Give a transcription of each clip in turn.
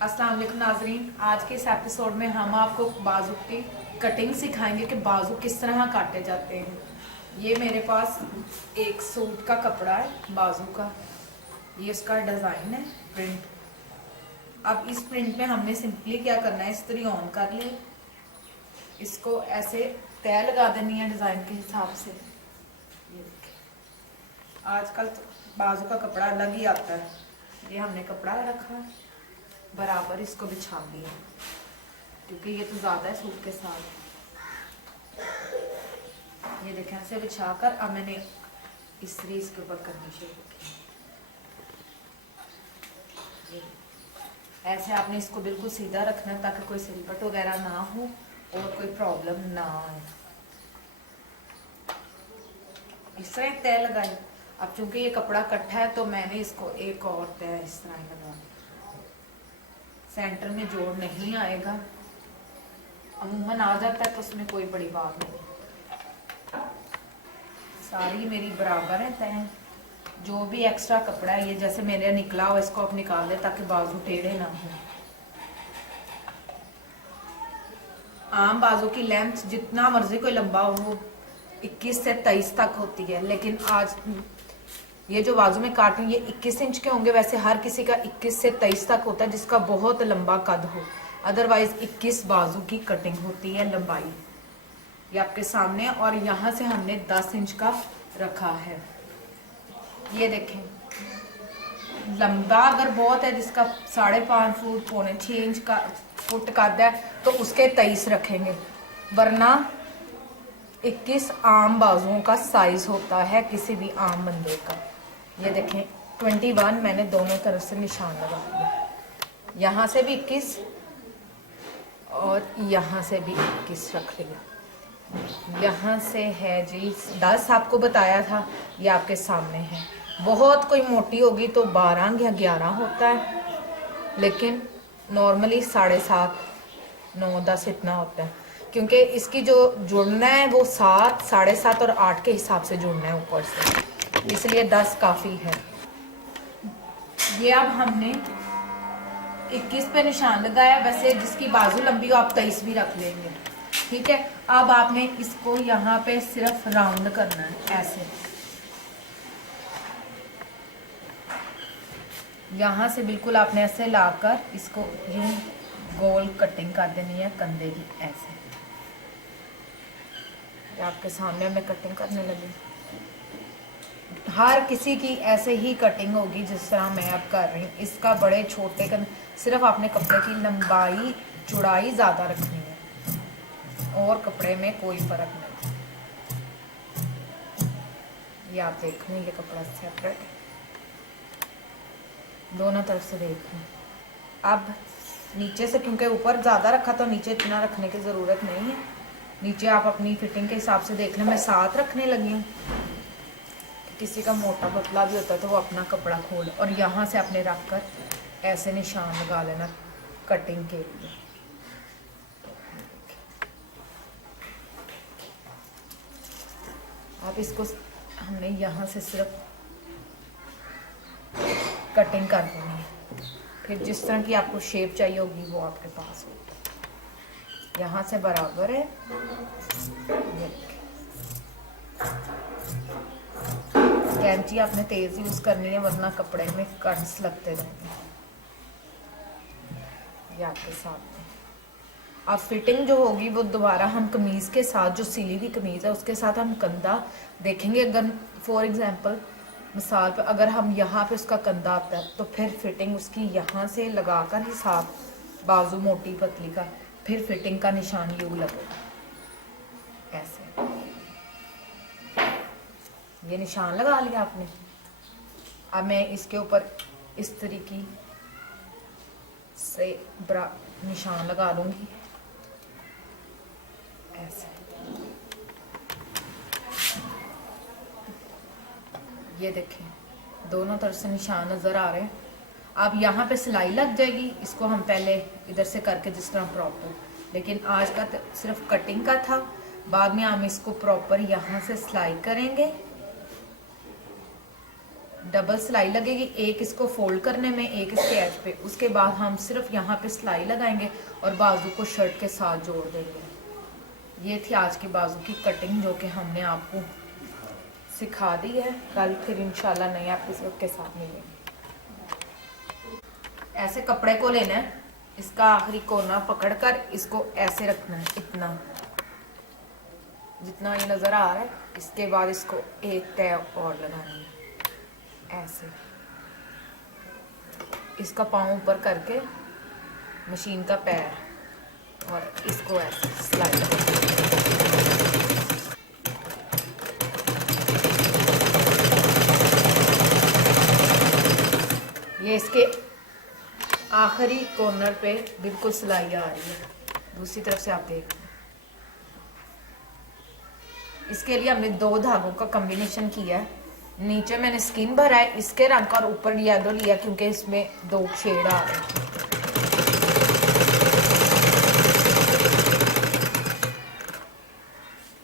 अस्सलाम वालेकुम नाजरीन, आज के इस एपिसोड में हम आपको बाजू की कटिंग सिखाएंगे कि बाजू किस तरह काटे जाते हैं। ये मेरे पास एक सूट का कपड़ा है बाजू का, ये इसका डिज़ाइन है प्रिंट। अब इस प्रिंट में हमने सिंपली क्या करना है, इस्त्री ऑन कर ली, इसको ऐसे तय लगा देनी है डिज़ाइन के हिसाब से। ये देखिए, आजकल तो बाजू का कपड़ा अलग ही आता है। ये हमने कपड़ा रखा है, बराबर इसको बिछा दिया क्योंकि ये तो ज़्यादा है सूट के साथ। ये देखें ऐसे बिछाकर अब मैंने इस्त्री इसके ऊपर करनी शुरू की। ऐसे आपने इसको बिल्कुल सीधा रखना है ताकि कोई सिलवट वगैरह ना हो और कोई प्रॉब्लम ना आए। इस तरह एक तय लगाई। अब चूंकि ये कपड़ा कट्ठा है तो मैंने इसको एक और तय इस तरह लगा, सेंटर में जोड़ नहीं आएगा, अमूमन आ जाता है तो उसमें कोई बड़ी बात नहीं। सारी मेरी बराबर है तय। जो भी एक्स्ट्रा कपड़ा है, ये जैसे मेरे निकला हो इसको आप निकाल दे ताकि बाजू टेढ़े ना हो। आम बाजू की लेंथ जितना मर्जी कोई लंबा हो 21 से 23 तक होती है, लेकिन आज ये जो बाजू में काट रही हूँ ये 21 इंच के होंगे। वैसे हर किसी का 21 से 23 तक होता है जिसका बहुत लंबा कद हो, अदरवाइज 21 बाजू की कटिंग होती है लंबाई। ये आपके सामने, और यहाँ से हमने 10 इंच का रखा है। ये देखें, लंबा अगर बहुत है जिसका 5.5 फुट पौने 6 इंच का फुट कद है तो उसके 23 रखेंगे, वरना 21 आम बाजुओं का साइज होता है किसी भी आम बंदे का। ये देखें 21 मैंने दोनों तरफ से निशान लगा दिया, यहाँ से भी 21 और यहाँ से भी 21 रख लिया। यहाँ से है जी 10 आपको बताया था, ये आपके सामने है। बहुत कोई मोटी होगी तो 12 या 11 होता है, लेकिन नॉर्मली 7.5, 9, 10 इतना होता है, क्योंकि इसकी जो जुड़ना है वो 7, 7.5 और 8 के हिसाब से जुड़ना है ऊपर से, इसलिए 10 काफ़ी है। ये अब हमने 21 पे निशान लगाया। वैसे जिसकी बाजू लंबी हो आप 23 भी रख लेंगे, ठीक है। अब आपने इसको यहाँ पे सिर्फ राउंड करना है, ऐसे यहाँ से बिल्कुल आपने ऐसे लाकर इसको यूं गोल कटिंग कर देनी है कंधे की, ऐसे। आपके सामने मैं कटिंग करने लगी। हर किसी की ऐसे ही कटिंग होगी जिस तरह मैं अब कर रही हूँ। इसका बड़े छोटे सिर्फ आपने कपड़े की लंबाई चौड़ाई ज़्यादा रखनी है और कपड़े में कोई फर्क नहीं। ये आप देख रहे हैं, ये कपड़ा सेपरेट है, दोनों तरफ से देख रहे हैं। अब नीचे से, क्योंकि ऊपर ज़्यादा रखा तो नीचे इतना रखने की ज़रूरत नहीं है। नीचे आप अपनी फिटिंग के हिसाब से देख लें। मैं 7 रखने लगी हूँ, किसी का मोटा पतला भी होता है तो वो अपना कपड़ा खोल, और यहाँ से आपने रख कर ऐसे निशान लगा लेना कटिंग के लिए। आप इसको हमने यहाँ से सिर्फ कटिंग कर देनी है, फिर जिस तरह की आपको शेप चाहिए होगी वो आपके पास होगी। यहाँ से बराबर है। कैंची आपने तेज यूज करनी है वरना कपड़े में कट्स लगते जाएंगे। ये आपके साथ में अब फिटिंग जो होगी वो दोबारा हम कमीज के साथ, जो सिली हुई कमीज है उसके साथ हम कंधा देखेंगे। अगर फॉर एग्जांपल मिसाल पर अगर हम यहाँ पे उसका कंधा आता है तो फिर फिटिंग उसकी यहाँ से लगाकर हिसाब, बाजू मोटी पतली का, फिर फिटिंग का निशान यूं लगेगा ऐसे। ये निशान लगा लिया आपने। अब मैं इसके ऊपर इस तरीके से निशान लगा लूंगी ऐसे। ये देखें दोनों तरफ से निशान नजर आ रहे हैं। अब यहाँ पे सिलाई लग जाएगी, इसको हम पहले इधर से करके जिस तरह प्रॉपर, लेकिन आज का सिर्फ कटिंग का था, बाद में हम इसको प्रॉपर यहाँ से सिलाई करेंगे डबल सिलाई लगेगी, एक इसको फोल्ड करने में, एक इसके एज पे। उसके बाद हम सिर्फ यहाँ पे सिलाई लगाएंगे और बाजू को शर्ट के साथ जोड़ देंगे। ये थी आज की बाजू की कटिंग जो कि हमने आपको सिखा दी है। कल फिर इंशाल्लाह नए एपिसोड के साथ मिलेंगे। ऐसे कपड़े को लेना है, इसका आखिरी कोना पकड़कर इसको ऐसे रखना है, इतना जितना ये नजर आ रहा है। इसके बाद इसको एक तय और लगानी है ऐसे, इसका पाँव ऊपर करके मशीन का पैर और इसको ऐसे सिलाई करना। ये इसके आखिरी कॉर्नर पे बिल्कुल सिलाई आ रही है। दूसरी तरफ से आप देख, इसके लिए हमने 2 धागों का कॉम्बिनेशन किया है। नीचे मैंने स्किन भरा है इसके रंग का और ऊपर येलो लिया क्योंकि इसमें 2 शेड आ रहे हैं।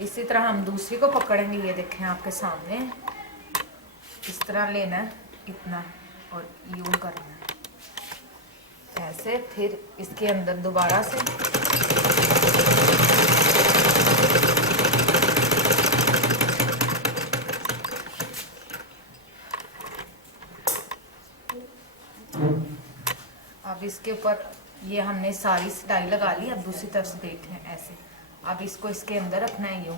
इसी तरह हम दूसरी को पकड़ेंगे। ये देखें आपके सामने, इस तरह लेना है इतना और यूं करना है ऐसे। फिर इसके अंदर दोबारा से अब इसके ऊपर ये हमने सारी सिलाई लगा ली। अब दूसरी तरफ से देख लें ऐसे। अब इसको इसके अंदर रखना है यूं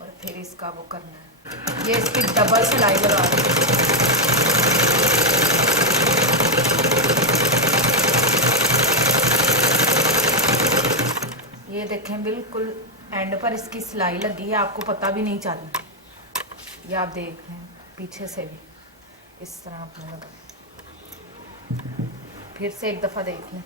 और फिर इसका वो करना है। ये इसकी डबल सिलाई लगा दी। ये देखें बिल्कुल एंड पर इसकी सिलाई लगी है, आपको पता भी नहीं चला। ये आप देख लें पीछे से भी इस तरह आपने लगा। फिर से एक दफा देख लें।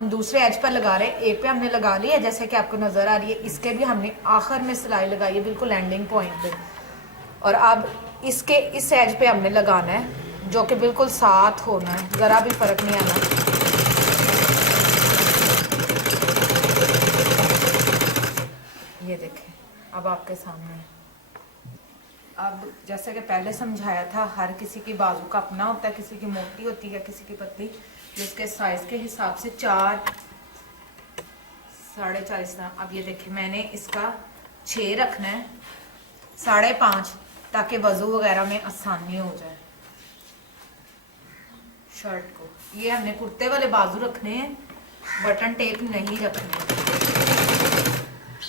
हम दूसरे एज पर लगा रहे हैं, एक पे हमने लगा लिया जैसे कि आपको नजर आ रही है। इसके भी हमने आखिर में सिलाई लगाई है बिल्कुल एंडिंग पॉइंट पे। और अब इसके इस एज पे हमने लगाना है जो कि बिल्कुल साथ होना है, जरा भी फर्क नहीं आना। ये देखें अब आपके सामने। अब जैसे कि पहले समझाया था, हर किसी की बाजू का अपना होता है, किसी की मोटी होती है किसी की पतली। जिसके साइज के हिसाब से 4 साढ़े 4 इस तरह। अब ये देखिए मैंने इसका 6 रखना है, 5.5 ताकि वजू वगैरह में आसानी हो जाए शर्ट को। ये हमने कुर्ते वाले बाजू रखने हैं, बटन टेप नहीं रखने।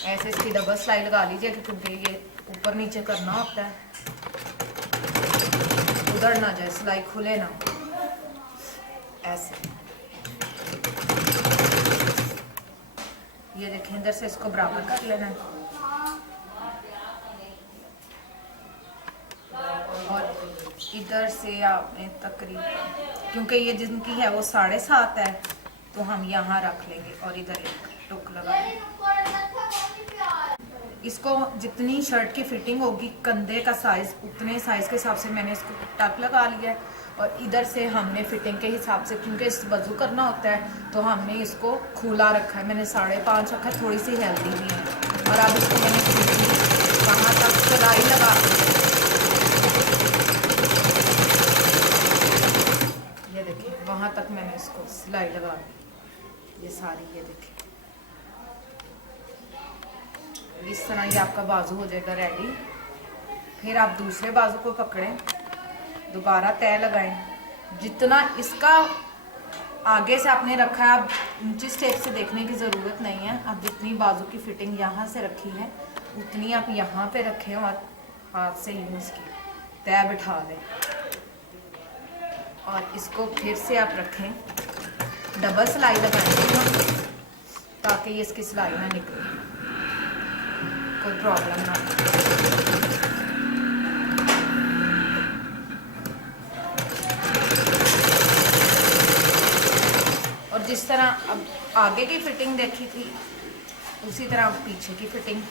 ऐसे इसकी डबल सिलाई लगा लीजिए क्योंकि ये ऊपर नीचे करना होता है, उधर ना जाए, सिलाई खुले ना ऐसे। ये देखें इधर से इसको बराबर कर लेना है और इधर से आपने तकरीबन, क्योंकि ये जिनकी है वो 7.5 है तो हम यहाँ रख लेंगे और इधर एक टुक लगा लेंगे। इसको जितनी शर्ट की फिटिंग होगी कंधे का साइज, उतने साइज के हिसाब से मैंने इसको टक लगा लिया है। और इधर से हमने फिटिंग के हिसाब से, क्योंकि इस वजू करना होता है तो हमने इसको खुला रखा है। मैंने 5.5 रखा है, थोड़ी सी हेल्दी भी है। और अब इसको मैंने वहाँ तक सिलाई लगा, ये देखिए वहाँ तक मैंने इसको सिलाई लगा दी ये सारी। ये देखिए इस तरह ये आपका बाजू हो जाएगा रेडी। फिर आप दूसरे बाजू को पकड़ें, दोबारा तय लगाएं। जितना इसका आगे से आपने रखा है, आप ऊंची स्टेप से देखने की ज़रूरत नहीं है। आप जितनी बाजू की फिटिंग यहाँ से रखी है उतनी आप यहाँ पे रखें और हाथ से यूँ इसकी तय बिठा लें। और इसको फिर से आप रखें, डबल सिलाई लगाएंगे ताकि ये इसकी सिलाई ना निकले, कोई प्रॉब्लम ना हो। और जिस तरह अब आगे की फिटिंग देखी थी उसी तरह अब पीछे की फिटिंग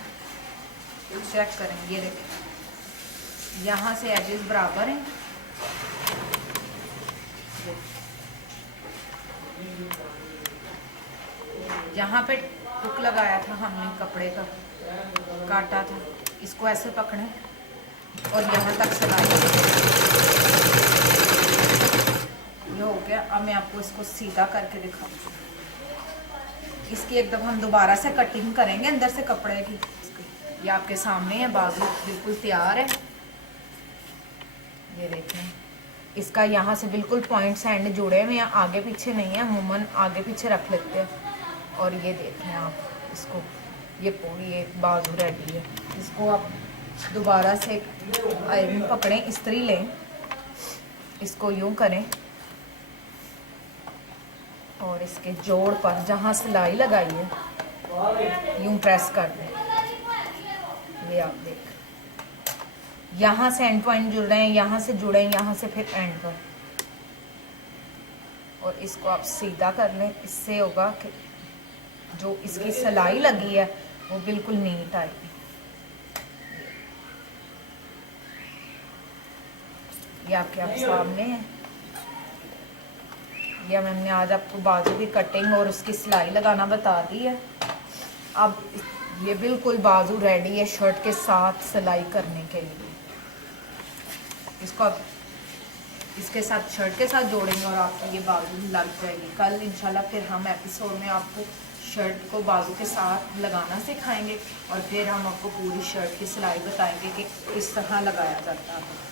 चेक करेंगे। ये देखिए यहाँ से एजेस बराबर हैं, यहाँ पे टुक लगाया था हमने, कपड़े का काटा था, इसको ऐसे पकड़ें और यहाँ तक सिलाई। ये हो गया। अब मैं आपको इसको सीधा करके दिखाऊंगी। इसकी एकदम हम दोबारा से कटिंग करेंगे अंदर से कपड़े की। ये आपके सामने है, बाजू बिल्कुल तैयार है। ये देखें, इसका यहाँ से बिल्कुल पॉइंट्स एंड जुड़े हुए हैं, आगे पीछे नहीं है। अमूमन आगे पीछे रख लेते हैं। और ये देखें आप इसको, ये पूरी एक बाजू रेडी है। इसको आप दोबारा से आयरन पकड़ें, इस्त्री लें, इसको यूं करें और इसके जोड़ पर जहाँ सिलाई लगाई है यूं प्रेस कर दें। ये आप देख, यहाँ से एंड पॉइंट जुड़ रहे हैं, यहाँ से जुड़े, यहाँ से फिर एंड पर। और इसको आप सीधा कर लें। इससे होगा कि जो इसकी सिलाई लगी है वो बिल्कुल नीट आएगी। ये आपके सामने है। ये मैंने आज आपको बाजू की कटिंग और उसकी सिलाई लगाना बता दी है। अब ये बिल्कुल बाजू रेडी है शर्ट के साथ सिलाई करने के लिए। इसको आप इसके साथ शर्ट के साथ जोड़ेंगे और आपको ये बाजू लग जाएगी। कल इंशाल्लाह फिर हम एपिसोड में आपको शर्ट को बाजू के साथ लगाना सिखाएंगे और फिर हम आपको पूरी शर्ट की सिलाई बताएंगे कि किस तरह लगाया जाता है।